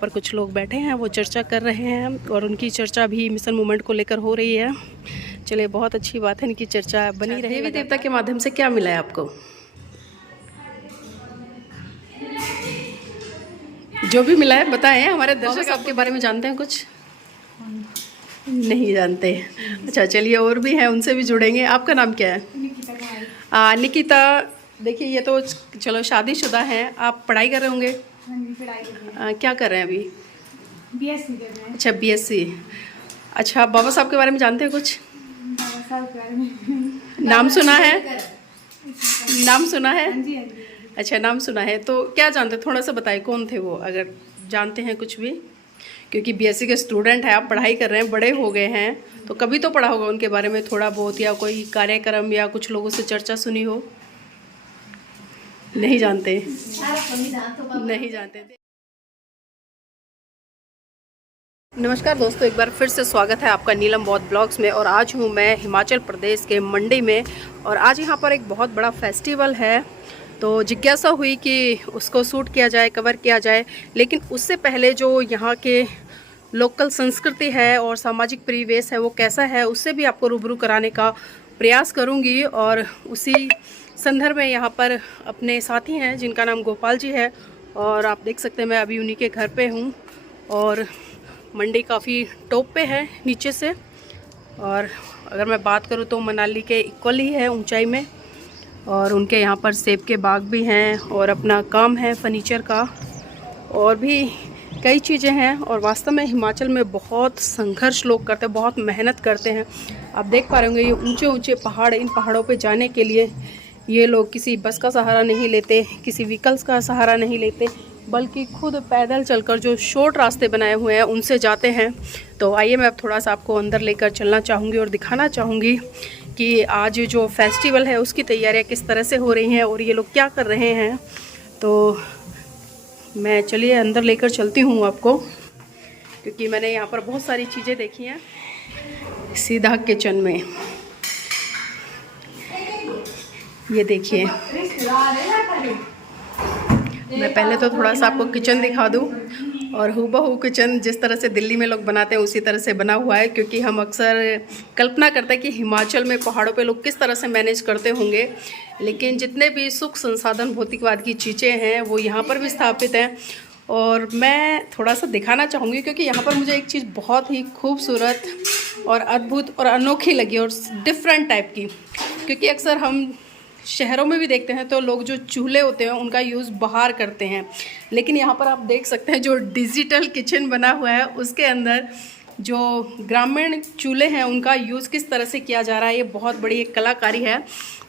पर कुछ लोग बैठे हैं, वो चर्चा कर रहे हैं और उनकी चर्चा भी मिशन मूवमेंट को लेकर हो रही है। चलिए, बहुत अच्छी बात है, इनकी चर्चा बनी रही। देवी देवता के माध्यम से क्या मिला है आपको? जो भी मिला है बताएं, हमारे दर्शक आपके बारे में जानते हैं कुछ? नहीं जानते। अच्छा, चलिए, और भी हैं, उनसे भी जुड़ेंगे। आपका नाम क्या है? निकिता। देखिए, ये तो चलो शादीशुदा हैं, आप पढ़ाई कर रहे होंगे? क्या कर रहे हैं अभी? बीएससी कर रहे हैं। अच्छा, बीएससी। अच्छा, बाबा साहब के बारे में जानते हैं कुछ? बाबा साहब के बारे में नाम सुना है? नाम सुना है? हाँ जी। अच्छा, नाम सुना है। तो क्या जानते, थोड़ा सा बताइए, कौन थे वो, अगर जानते हैं कुछ भी? क्योंकि बीएससी के स्टूडेंट हैं, आप पढ़ाई कर रहे हैं, बड़े हो गए हैं, तो कभी तो पढ़ा होगा उनके बारे में थोड़ा बहुत, या कोई कार्यक्रम या कुछ लोगों से चर्चा सुनी हो? नहीं जानते? नहीं जानते। नमस्कार दोस्तों, एक बार फिर से स्वागत है आपका नीलम बौद्ध ब्लॉग्स में। और आज हूँ मैं हिमाचल प्रदेश के मंडी में, और आज यहाँ पर एक बहुत बड़ा फेस्टिवल है। तो जिज्ञासा हुई कि उसको शूट किया जाए, कवर किया जाए, लेकिन उससे पहले जो यहाँ के लोकल संस्कृति है और सामाजिक परिवेश है वो कैसा है, उससे भी आपको रूबरू कराने का प्रयास करूँगी। और उसी संदर्भ में यहाँ पर अपने साथी हैं जिनका नाम गोपाल जी है, और आप देख सकते हैं मैं अभी उन्हीं के घर पे हूँ। और मंडी काफ़ी टॉप पे है नीचे से, और अगर मैं बात करूँ तो मनाली के इक्वल ही है ऊंचाई में। और उनके यहाँ पर सेब के बाग भी हैं, और अपना काम है फर्नीचर का, और भी कई चीज़ें हैं। और वास्तव में हिमाचल में बहुत संघर्ष लोग करते हैं, बहुत मेहनत करते हैं। आप देख पा रहे होंगे ये ऊंचे ऊंचे पहाड़, इन पहाड़ों पे जाने के लिए ये लोग किसी बस का सहारा नहीं लेते, किसी व्हीकल्स का सहारा नहीं लेते, बल्कि खुद पैदल चलकर जो शॉर्ट रास्ते बनाए हुए हैं उनसे जाते हैं। तो आइए, मैं अब थोड़ा सा आपको अंदर लेकर चलना चाहूँगी और दिखाना चाहूँगी कि आज जो फेस्टिवल है उसकी तैयारियां किस तरह से हो रही हैं और ये लोग क्या कर रहे हैं। तो मैं चलिए अंदर लेकर चलती हूँ आपको, क्योंकि मैंने यहाँ पर बहुत सारी चीज़ें देखी हैं। सीधा किचन में ये देखिए, मैं पहले तो थोड़ा सा आपको किचन दिखा दूँ, और हूबहू किचन जिस तरह से दिल्ली में लोग बनाते हैं उसी तरह से बना हुआ है। क्योंकि हम अक्सर कल्पना करते हैं कि हिमाचल में पहाड़ों पे लोग किस तरह से मैनेज करते होंगे, लेकिन जितने भी सुख संसाधन भौतिकवाद की चीज़ें हैं वो यहाँ पर भी स्थापित हैं। और मैं थोड़ा सा दिखाना चाहूँगी, क्योंकि यहाँ पर मुझे एक चीज़ बहुत ही खूबसूरत और अद्भुत और अनोखी लगी, और डिफरेंट टाइप की। क्योंकि अक्सर हम शहरों में भी देखते हैं तो लोग जो चूल्हे होते हैं उनका यूज़ बाहर करते हैं, लेकिन यहाँ पर आप देख सकते हैं जो डिजिटल किचन बना हुआ है उसके अंदर जो ग्रामीण चूल्हे हैं उनका यूज़ किस तरह से किया जा रहा है। ये बहुत बड़ी एक कलाकारी है,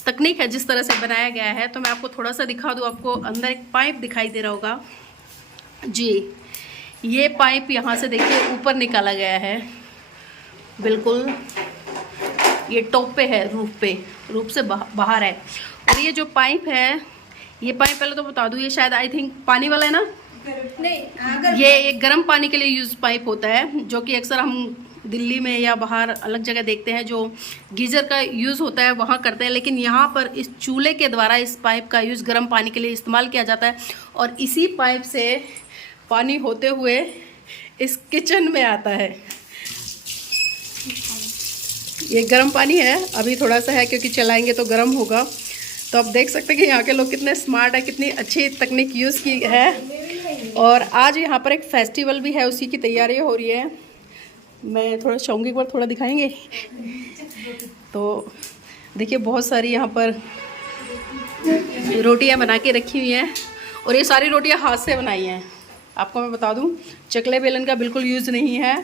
तकनीक है जिस तरह से बनाया गया है। तो मैं आपको थोड़ा सा दिखा दूँ। आपको अंदर एक पाइप दिखाई दे रहा होगा जी, ये पाइप यहाँ से देखिए ऊपर निकाला गया है, बिल्कुल ये टॉप पे है, रूफ से बाहर है। और ये जो पाइप है, ये पाइप पहले तो बता दूं, ये शायद आई थिंक पानी वाला है ना? नहीं, ये एक गर्म पानी के लिए यूज पाइप होता है, जो कि अक्सर हम दिल्ली में या बाहर अलग जगह देखते हैं, जो गीजर का यूज़ होता है वहाँ करते हैं। लेकिन यहाँ पर इस चूल्हे के द्वारा इस पाइप का यूज़ गर्म पानी के लिए इस्तेमाल किया जाता है, और इसी पाइप से पानी होते हुए इस किचन में आता है। ये गर्म पानी है, अभी थोड़ा सा है क्योंकि चलाएंगे तो गर्म होगा। तो आप देख सकते हैं कि यहाँ के लोग कितने स्मार्ट है, कितनी अच्छी तकनीक यूज़ की है। और आज यहाँ पर एक फेस्टिवल भी है, उसी की तैयारी हो रही है। मैं थोड़ा चाहूँगी एक बार थोड़ा दिखाएंगे। तो देखिए बहुत सारी यहाँ पर रोटियाँ बना के रखी हुई हैं, और ये सारी रोटियाँ हाथ से बनाई हैं। आपको मैं बता दूं, चकले बेलन का बिल्कुल यूज़ नहीं है।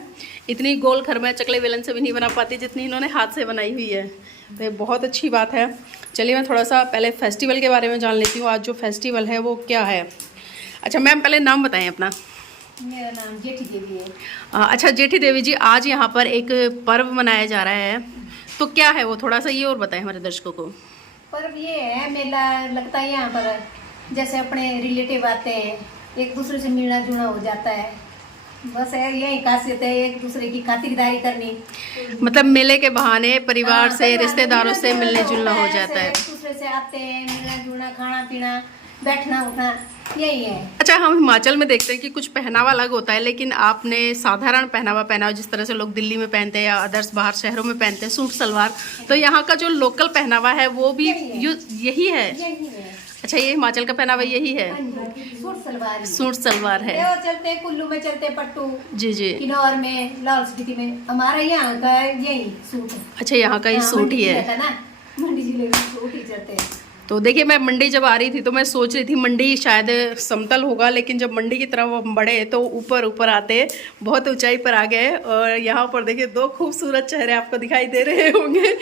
इतनी गोल खर मैं चकले बेलन से भी नहीं बना पाती जितनी इन्होंने हाथ से बनाई हुई है। तो ये बहुत अच्छी बात है। चलिए मैं थोड़ा सा पहले फेस्टिवल के बारे में जान लेती हूँ, आज जो फेस्टिवल है वो क्या है। अच्छा मैम, पहले नाम बताएं अपना। मेरा नाम जेठी देवी है। अच्छा जेठी देवी जी, आज यहाँ पर एक पर्व मनाया जा रहा है, तो क्या है वो, थोड़ा सा ये और बताएं हमारे दर्शकों को। पर्व ये है, मेला लगता है यहाँ पर, जैसे अपने रिलेटिव आते हैं, एक दूसरे से मिलना जुलना हो जाता है। बस है, यही खासियत है, एक दूसरे की खातिरदारी करनी। मतलब मेले के बहाने परिवार से, रिश्तेदारों से मिलने जुलना हो जाता है। एक दूसरे से आते हैं, मिलना जुलना, खाना पीना, बैठना उठना, यही है। अच्छा, हम हिमाचल में देखते हैं कि कुछ पहनावा अलग होता है, लेकिन आपने साधारण पहनावा पहना हो, जिस तरह से लोग दिल्ली में पहनते हैं या अदर्स बाहर शहरों में पहनते हैं, सूट सलवार। तो यहाँ का जो लोकल पहनावा है वो भी यही है। अच्छा, ये हिमाचल का पहनावा यही है, सूट सलवार है। और चलते हैं कुल्लू में, चलते हैं पट्टू, जी जी, किन्नौर में, लाहौल स्पीति में। हमारा यहाँ का यही सूट है। अच्छा, यहाँ का ये सूट ही है ना, मंडी जिले में सूट ही चलते हैं। तो देखिए, मैं मंडी जब आ रही थी तो मैं सोच रही थी मंडी शायद समतल होगा, लेकिन जब मंडी की तरफ हम बढ़े तो ऊपर ऊपर आते बहुत ऊंचाई पर आ गए। और यहाँ पर देखिए 2 खूबसूरत चेहरे आपको दिखाई दे रहे होंगे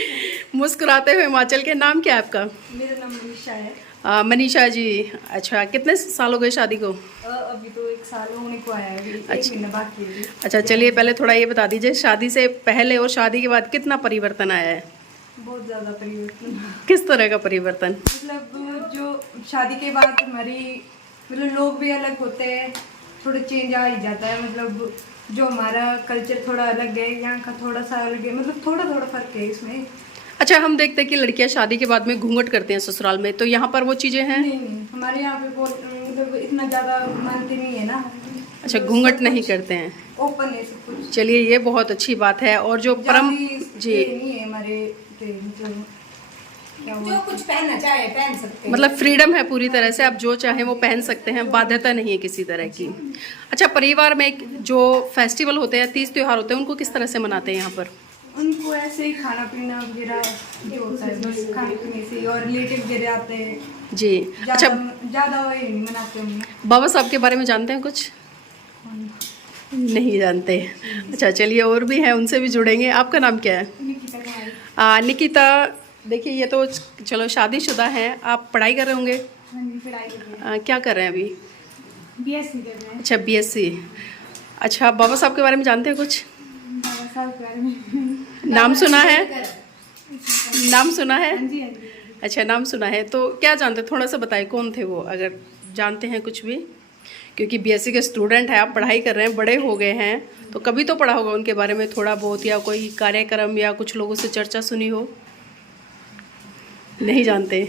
मुस्कुराते हुए हिमाचल के। नाम क्या है आपका? मेरा नाम मनीषा है। मनीषा जी, अच्छा, कितने साल हो गए शादी को? अभी तो 1 साल होने को आया है, अच्छा। 1 महीना बाकी है। अच्छा, चलिए पहले थोड़ा ये बता दीजिए, शादी से पहले और शादी के बाद कितना परिवर्तन आया है? बहुत ज़्यादा परिवर्तन। किस तरह का परिवर्तन? मतलब जो शादी के बाद हमारी मतलब लोग भी अलग होते हैं, थोड़ा चेंज आ ही जाता है। मतलब जो हमारा कल्चर थोड़ा अलग है, यहाँ का थोड़ा सा अलग है, मतलब थोड़ा थोड़ा फर्क है इसमें। अच्छा, हम देखते हैं कि लड़कियां शादी के बाद में घूंघट करते हैं ससुराल में, तो यहाँ पर वो चीज़ें हैं? नहीं, हमारे यहाँ पे मतलब इतना ज़्यादा मानते नहीं है ना। अच्छा, घूंघट नहीं करते हैं, ओपन है सब कुछ। चलिए ये बहुत अच्छी बात है। और जो परम जी, नहीं है हमारे मतलब जो कुछ पहनना चाहे पहन सकते हैं। मतलब फ्रीडम है पूरी तरह से, आप जो चाहें वो पहन सकते हैं, बाध्यता नहीं है किसी तरह की। अच्छा, परिवार में जो फेस्टिवल होते हैं, तीज त्योहार होते हैं, उनको किस तरह से मनाते हैं यहाँ पर? उनको ऐसे ही खाना पीना वगैरह जो होता है, बस खाने पीने से, और रिलेटिव वगैरह आते हैं जी। अच्छा, ज़्यादा वो नहीं मनाते हैं। बाबा साहब के बारे में जानते हैं कुछ? नहीं जानते। अच्छा, चलिए और भी हैं, उनसे भी जुड़ेंगे। आपका नाम क्या है? निकिता। देखिए, ये तो चलो शादीशुदा हैं, आप पढ़ाई कर रहे होंगे? क्या कर रहे हैं अभी? BSc कर रहे हैं। अच्छा, BSc। अच्छा, बाबा साहब के बारे में जानते हैं कुछ? बाबा साहब के बारे में नाम सुना है? नाम सुना है? हाँ जी। अच्छा, नाम सुना है। तो क्या जानते हैं, थोड़ा सा बताइए, कौन थे वो, अगर जानते हैं कुछ भी? क्योंकि BSc के स्टूडेंट हैं आप, पढ़ाई कर रहे हैं, बड़े हो गए हैं, तो कभी तो पढ़ा होगा उनके बारे में थोड़ा बहुत, या कोई कार्यक्रम या कुछ लोगों से चर्चा सुनी हो? नहीं जानते?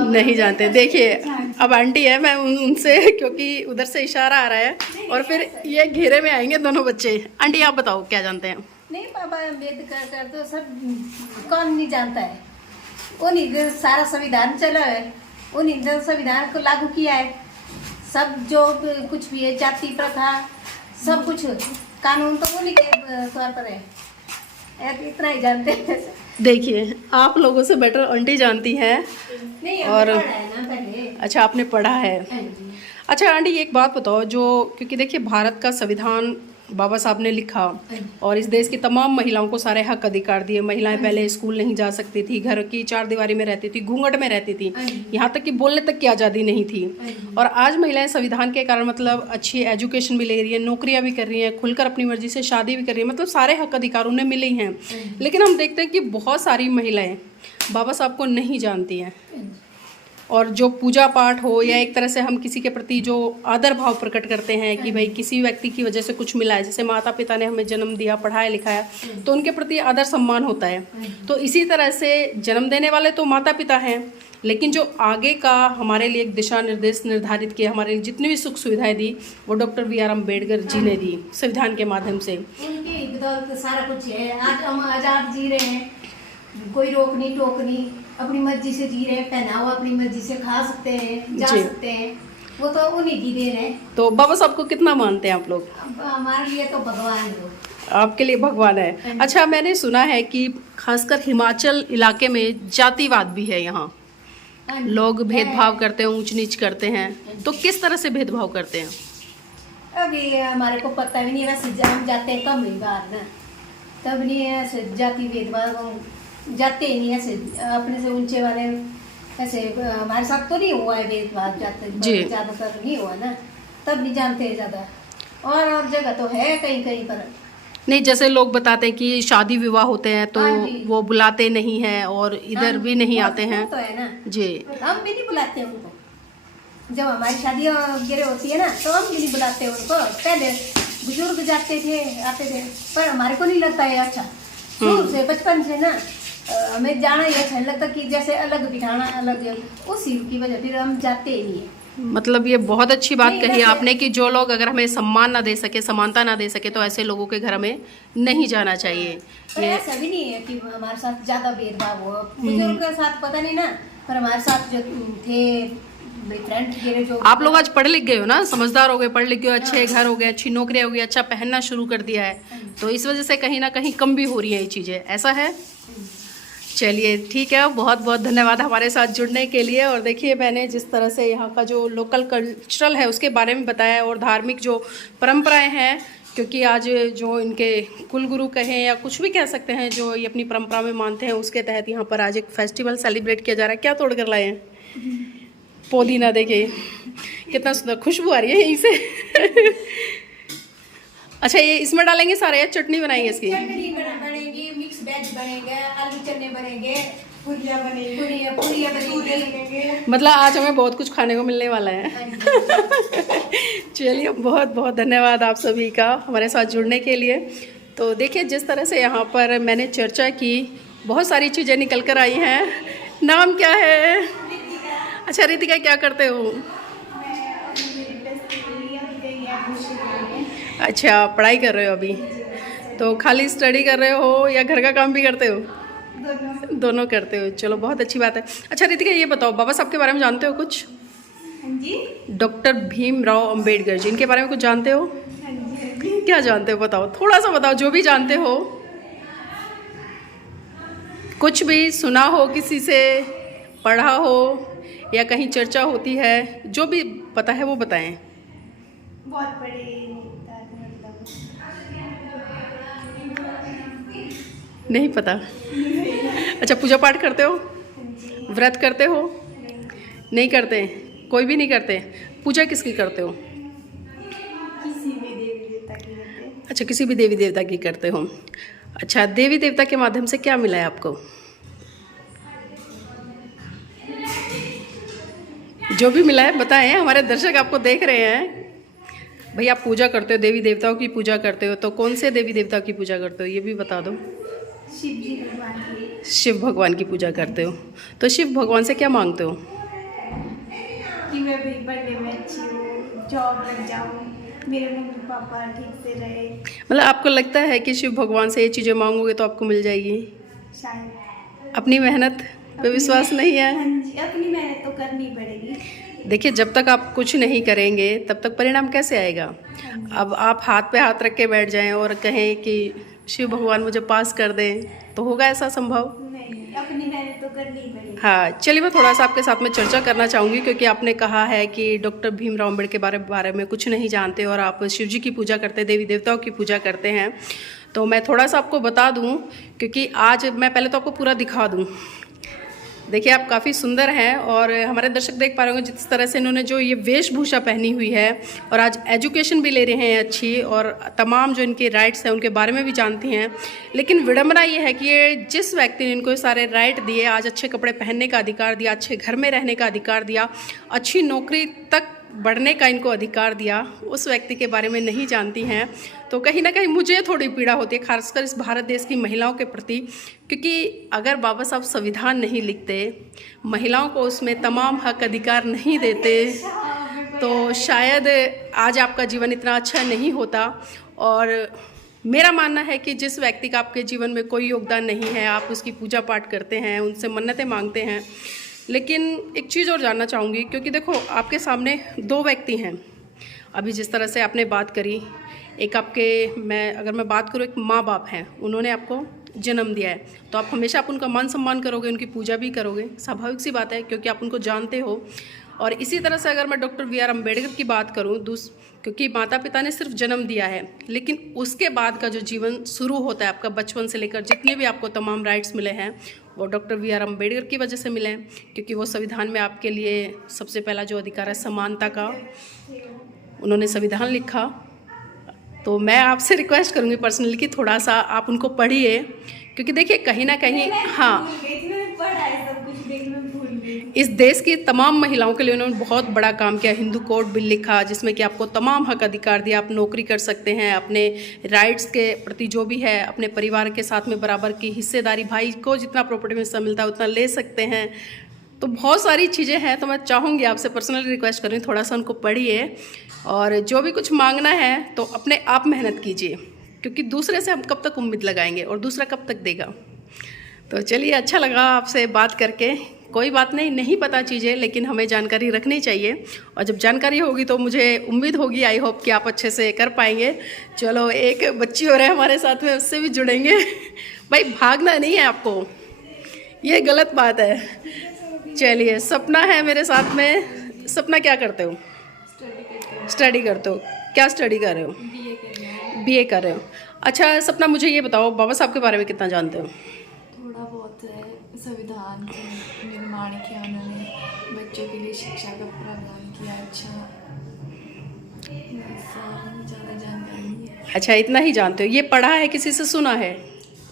नहीं जानते। देखिए, अब आंटी है, मैं उनसे, क्योंकि उधर से इशारा आ रहा है और फिर ये घेरे में आएंगे दोनों बच्चे। आंटी आप बताओ, क्या जानते हैं? नहीं, बाबा अम्बेडकर कर तो सब कौन नहीं जानता है। उन्हीं सारा संविधान चला है, उन्हीं ने संविधान को लागू किया है। सब जो कुछ भी है, जाति प्रथा, सब कुछ कानून तो उन्हीं के तौर पर है। इतना ही जानते हैं। देखिए, आप लोगों से बेटर आंटी जानती हैं। नहीं, और पढ़ा है ना पहले। अच्छा, आपने पढ़ा है। हाँ जी। अच्छा आंटी, एक बात बताओ, जो क्योंकि देखिए भारत का संविधान बाबा साहब ने लिखा और इस देश की तमाम महिलाओं को सारे हक अधिकार दिए। महिलाएं पहले स्कूल नहीं जा सकती थी, घर की 4 दीवारी में रहती थी, घूंघट में रहती थी, यहाँ तक कि बोलने तक की आज़ादी नहीं थी। और आज महिलाएं संविधान के कारण मतलब अच्छी एजुकेशन भी ले रही है, नौकरियां भी कर रही हैं, खुलकर अपनी मर्जी से शादी भी कर रही है, मतलब सारे हक अधिकार उन्हें मिले ही हैं। लेकिन हम देखते हैं कि बहुत सारी महिलाएं बाबा साहब को नहीं जानती हैं। और जो पूजा पाठ हो या एक तरह से हम किसी के प्रति जो आदर भाव प्रकट करते हैं कि भाई किसी व्यक्ति की वजह से कुछ मिला है, जैसे माता पिता ने हमें जन्म दिया, पढ़ाया लिखाया, तो उनके प्रति आदर सम्मान होता है। तो इसी तरह से जन्म देने वाले तो माता पिता हैं, लेकिन जो आगे का हमारे लिए एक दिशा निर्देश निर्धारित किया, हमारे लिए जितनी भी सुख सुविधाएं दी, वो डॉक्टर BR अम्बेडकर जी ने दी संविधान के माध्यम से। उनकी बदौलत सारा कुछ है। आज हम आज़ाद जी रहे हैं, कोई रोक नहीं टोक नहीं, अपनी मर्जी से जी रहे हैं, पहनावा अपनी मर्जी से खा सकते हैं, जा सकते हैं, वो तो उन्हीं की देन है। तो बाबा साहब को कितना मानते हैं आप लोग? हमारे लिए तो भगवान है। आपके लिए भगवान है। अच्छा, मैंने सुना है कि खासकर हिमाचल इलाके में जातिवाद भी है, यहाँ लोग भेदभाव करते हैं, ऊंच नीच करते हैं, तो किस तरह से भेदभाव करते हैं? अभी हमारे को पता भी नहीं, वैसे हम जाते हैं कम ही बाहर ना, तब नहीं ऐसे जाति भेदभाव जाते ही नहीं। ऐसे अपने से ऊंचे वाले ऐसे हमारे साथ तो नहीं हुआ है भेदभाव, जाते ज़्यादातर नहीं हुआ ना, तब नहीं जानते हैं ज़्यादा। और जगह तो है कहीं कहीं पर नहीं, जैसे लोग बताते हैं कि शादी विवाह होते हैं तो वो बुलाते नहीं हैं और इधर भी नहीं आते हैं। तो है ना जी, हम भी नहीं बुलाते उनको। जब हमारी शादी वगैरह होती है ना तो हम भी नहीं बुलाते उनको। पहले बुजुर्ग जाते थे, आते थे, पर हमारे को नहीं लगता है अच्छा। शुरू से बचपन से ना हमें जाना ही अच्छा लगता कि जैसे अलग बिठाना अलग, उसी की वजह फिर हम जाते ही नहीं है। मतलब ये बहुत अच्छी बात नहीं, कही वैसे- आपने कि जो लोग अगर हमें सम्मान ना दे सके, समानता ना दे सके, तो ऐसे लोगों के घर हमें नहीं जाना चाहिए। पर ये ऐसा भी नहीं है कि हमारे साथ ज्यादा भेदभाव हो, बुजुर्ग के साथ पता नहीं ना, पर हमारे साथ जो थे फ्रेंड थे जो आप लोग आज पढ़ लिख गए हो ना, समझदार हो गए, पढ़ लिख गए, अच्छे घर हो गए, अच्छी नौकरी हो गई, अच्छा पहनना शुरू कर दिया है, तो इस वजह से कहीं ना कहीं कम भी हो रही है ये चीज़ें, ऐसा है। चलिए ठीक है, बहुत बहुत धन्यवाद हमारे साथ जुड़ने के लिए। और देखिए मैंने जिस तरह से यहाँ का जो लोकल कल्चरल है उसके बारे में बताया, और धार्मिक जो परंपराएं हैं, क्योंकि आज जो इनके कुलगुरु कहें या कुछ भी कह सकते हैं, जो ये अपनी परंपरा में मानते हैं, उसके तहत यहाँ पर आज एक फेस्टिवल सेलिब्रेट किया जा रहा है। क्या तोड़ कर लाए हैं? पुदीना, देखिए कितना सुंदर खुशबू आ रही है यहीं से। अच्छा, ये इसमें डालेंगे सारे या चटनी बनाएंगे इसकी? चटनी बनेगी, मिक्स वेज बनेंगे, आलू चने बनेंगे, पुरिया बनेगी, पुरिया बनेंगे। मतलब आज हमें बहुत कुछ खाने को मिलने वाला है। हाँ जी। चलिए, बहुत बहुत धन्यवाद आप सभी का हमारे साथ जुड़ने के लिए। तो देखिए जिस तरह से यहाँ पर मैंने चर्चा की, बहुत सारी चीज़ें निकल कर आई हैं। नाम क्या है? अच्छा रितिका, क्या करते हो? अच्छा, पढ़ाई कर रहे हो अभी? तो खाली स्टडी कर रहे हो या घर का काम भी करते हो? दोनों करते हो, चलो बहुत अच्छी बात है। अच्छा रितिका, ये बताओ, बाबा साहब के बारे में जानते हो कुछ? जी, डॉक्टर भीमराव अंबेडकर जी, इनके बारे में कुछ जानते हो? क्या जानते हो बताओ, थोड़ा सा बताओ, जो भी जानते हो, कुछ भी सुना हो, किसी से पढ़ा हो या कहीं चर्चा होती है, जो भी पता है वो बताएं। बहुत बड़े नेता मतलब नहीं पता? अच्छा, पूजा पाठ करते हो? व्रत करते हो? नहीं करते? कोई भी नहीं करते? पूजा किसकी करते हो? किसी भी देवी देवता की करते हैं। अच्छा, किसी भी देवी देवता की करते हो। अच्छा, देवी देवता के माध्यम से क्या मिला है आपको? जो भी मिला है बताएं, हमारे दर्शक आपको देख रहे हैं। भैया आप पूजा करते हो, देवी देवताओं की पूजा करते हो, तो कौन से देवी देवता की पूजा करते हो ये भी बता दो। शिव जी भगवान की। शिव भगवान की पूजा करते हो, तो शिव भगवान से क्या मांगते हो? कि मैं भी पढ़ने में अच्छी हूँ, जॉब लग जाऊँ, मेरे मम्मी पापा ठीक से रहे, मतलब आपको लगता है कि शिव भगवान से ये चीज़ें मांगोगे तो आपको मिल जाएगी? शायद। अपनी मेहनत पे विश्वास नहीं है? हाँ जी, अपनी मेहनत तो करनी पड़ेगी। देखिए, जब तक आप कुछ नहीं करेंगे तब तक परिणाम कैसे आएगा? अब आप हाथ पे हाथ रख के बैठ जाएं और कहें कि शिव भगवान मुझे पास कर दें, तो होगा ऐसा संभव? नहीं, अपनी मेहनत तो करनी ही पड़ेगी। हाँ, चलिए मैं थोड़ा सा आपके साथ में चर्चा करना चाहूँगी, क्योंकि आपने कहा है कि डॉक्टर भीमराव अम्बेडकर के बारे में कुछ नहीं जानते और आप शिव जी की पूजा करते हैं, देवी देवताओं की पूजा करते हैं। तो मैं थोड़ा सा आपको बता दूँ, क्योंकि आज मैं पहले तो आपको पूरा दिखा दूँ। देखिए, आप काफ़ी सुंदर हैं और हमारे दर्शक देख पा रहे होंगे जिस तरह से इन्होंने जो ये वेशभूषा पहनी हुई है, और आज एजुकेशन भी ले रहे हैं अच्छी, और तमाम जो इनके राइट्स हैं उनके बारे में भी जानती हैं। लेकिन विडंबना ये है कि ये जिस व्यक्ति ने इनको ये सारे राइट दिए, आज अच्छे कपड़े पहनने का अधिकार दिया, अच्छे घर में रहने का अधिकार दिया, अच्छी नौकरी तक बढ़ने का इनको अधिकार दिया, उस व्यक्ति के बारे में नहीं जानती हैं। तो कहीं ना कहीं मुझे थोड़ी पीड़ा होती है, खासकर इस भारत देश की महिलाओं के प्रति, क्योंकि अगर बाबा साहब संविधान नहीं लिखते, महिलाओं को उसमें तमाम हक अधिकार नहीं देते, तो शायद आज आपका जीवन इतना अच्छा नहीं होता। और मेरा मानना है कि जिस व्यक्ति का आपके जीवन में कोई योगदान नहीं है, आप उसकी पूजा पाठ करते हैं, उनसे मन्नतें मांगते हैं। लेकिन एक चीज़ और जानना चाहूँगी, क्योंकि देखो आपके सामने दो व्यक्ति हैं। अभी जिस तरह से आपने बात करी, एक आपके, अगर मैं बात करूँ, एक माँ बाप हैं, उन्होंने आपको जन्म दिया है, तो आप हमेशा आप उनका मान सम्मान करोगे, उनकी पूजा भी करोगे, स्वाभाविक सी बात है, क्योंकि आप उनको जानते हो। और इसी तरह से अगर मैं डॉक्टर वी.आर. अम्बेडकर की बात करूँ, क्योंकि माता पिता ने सिर्फ जन्म दिया है, लेकिन उसके बाद का जो जीवन शुरू होता है आपका, बचपन से लेकर जितने भी आपको तमाम राइट्स मिले हैं, वो डॉक्टर वी.आर. अम्बेडकर की वजह से मिले हैं, क्योंकि वो संविधान में आपके लिए सबसे पहला जो अधिकार है समानता का, उन्होंने संविधान लिखा। तो मैं आपसे रिक्वेस्ट करूँगी पर्सनली कि थोड़ा सा आप उनको पढ़िए, क्योंकि देखिए कहीं ना कहीं, हाँ, इस देश की तमाम महिलाओं के लिए उन्होंने बहुत बड़ा काम किया। हिंदू कोड बिल लिखा, जिसमें कि आपको तमाम हक अधिकार दिया, आप नौकरी कर सकते हैं, अपने राइट्स के प्रति जो भी है, अपने परिवार के साथ में बराबर की हिस्सेदारी, भाई को जितना प्रॉपर्टी में हिस्सा मिलता है उतना ले सकते हैं। तो बहुत सारी चीज़ें हैं, तो मैं चाहूँगी आपसे पर्सनली रिक्वेस्ट करूँ थोड़ा सा उनको पढ़िए, और जो भी कुछ मांगना है तो अपने आप मेहनत कीजिए, क्योंकि दूसरे से हम कब तक उम्मीद लगाएंगे और दूसरा कब तक देगा। तो चलिए, अच्छा लगा आपसे बात करके। कोई बात नहीं, नहीं पता चीज़ें, लेकिन हमें जानकारी रखनी चाहिए, और जब जानकारी होगी तो मुझे उम्मीद होगी, आई होप कि आप अच्छे से कर पाएंगे। चलो, एक बच्ची और है हमारे साथ में, उससे भी जुड़ेंगे। भाई भागना नहीं है आपको, ये गलत बात है। चलिए, सपना है मेरे साथ में। सपना क्या करते हो? स्टडी करते हो। क्या स्टडी कर रहे हो? बीए कर रहे हो। अच्छा सपना, मुझे ये बताओ, बाबा साहब के बारे में कितना जानते हो? थोड़ा बहुत है। संविधान के निर्माण किया उन्होंने, बच्चों के लिए शिक्षा का प्रावधान किया। अच्छा, ज़्यादा जानकारी नहीं है। अच्छा, इतना ही जानते हो। ये पढ़ा है, किसी से सुना है?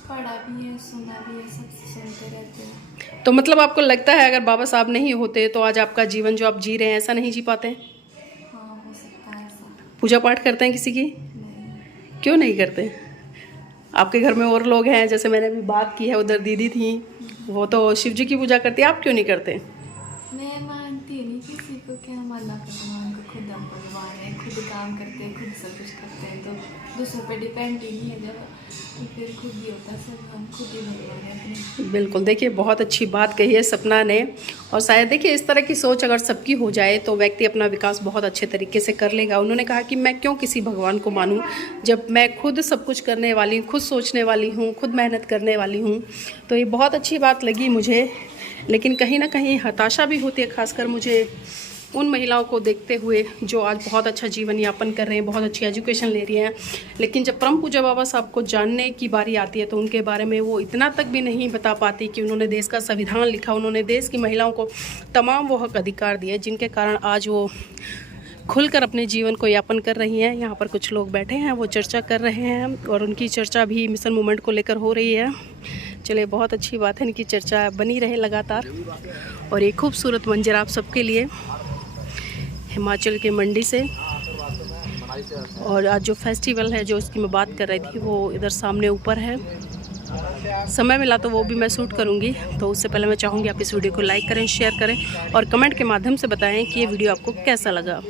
पढ़ा भी है, सुना भी है, सबसे सुनते रहते हैं। तो मतलब आपको लगता है अगर बाबा साहब नहीं होते तो आज आपका जीवन जो आप जी रहे हैं ऐसा नहीं जी पाते? हाँ, हो सकता है ऐसा। पूजा पाठ करते हैं किसी की? नहीं। क्यों नहीं करते? आपके घर में और लोग हैं, जैसे मैंने अभी बात की है, उधर दीदी थी, वो तो शिव जी की पूजा करती है, आप क्यों नहीं करते? मैं मानती नहीं किसी को, क्या मानना भगवान को। खुद हम भगवान है, खुद काम करते हैं, खुद सब कुछ करते हैं, तो दूसरों पे डिपेंड ही नहीं है जब, तो फिर खुद ही होता है सब, हम खुद ही भगवान है अपने। बिल्कुल, देखिए बहुत अच्छी बात कही है सपना ने, और शायद देखिए इस तरह की सोच अगर सबकी हो जाए तो व्यक्ति अपना विकास बहुत अच्छे तरीके से कर लेगा। उन्होंने कहा कि मैं क्यों किसी भगवान को मानूं, जब मैं खुद सब कुछ करने वाली हूँ, खुद सोचने वाली हूँ, खुद मेहनत करने वाली हूँ। तो ये बहुत अच्छी बात लगी मुझे, लेकिन कहीं ना कहीं हताशा भी होती है, खासकर मुझे उन महिलाओं को देखते हुए जो आज बहुत अच्छा जीवन यापन कर रहे हैं, बहुत अच्छी एजुकेशन ले रही हैं, लेकिन जब परम पूज्य बाबा साहब को जानने की बारी आती है तो उनके बारे में वो इतना तक भी नहीं बता पाती कि उन्होंने देश का संविधान लिखा, उन्होंने देश की महिलाओं को तमाम वो हक अधिकार दिए जिनके कारण आज वो खुलकर अपने जीवन को यापन कर रही हैं। यहाँ पर कुछ लोग बैठे हैं, वो चर्चा कर रहे हैं, और उनकी चर्चा भी मिशन मूवमेंट को लेकर हो रही है। चलिए, बहुत अच्छी बात है, इनकी चर्चा बनी रहे लगातार। और एक खूबसूरत मंजर आप सबके लिए हिमाचल के मंडी से, और आज जो फेस्टिवल है जो उसकी मैं बात कर रही थी वो इधर सामने ऊपर है। समय मिला तो वो भी मैं शूट करूंगी। तो उससे पहले मैं चाहूँगी आप इस वीडियो को लाइक करें, शेयर करें और कमेंट के माध्यम से बताएं कि ये वीडियो आपको कैसा लगा।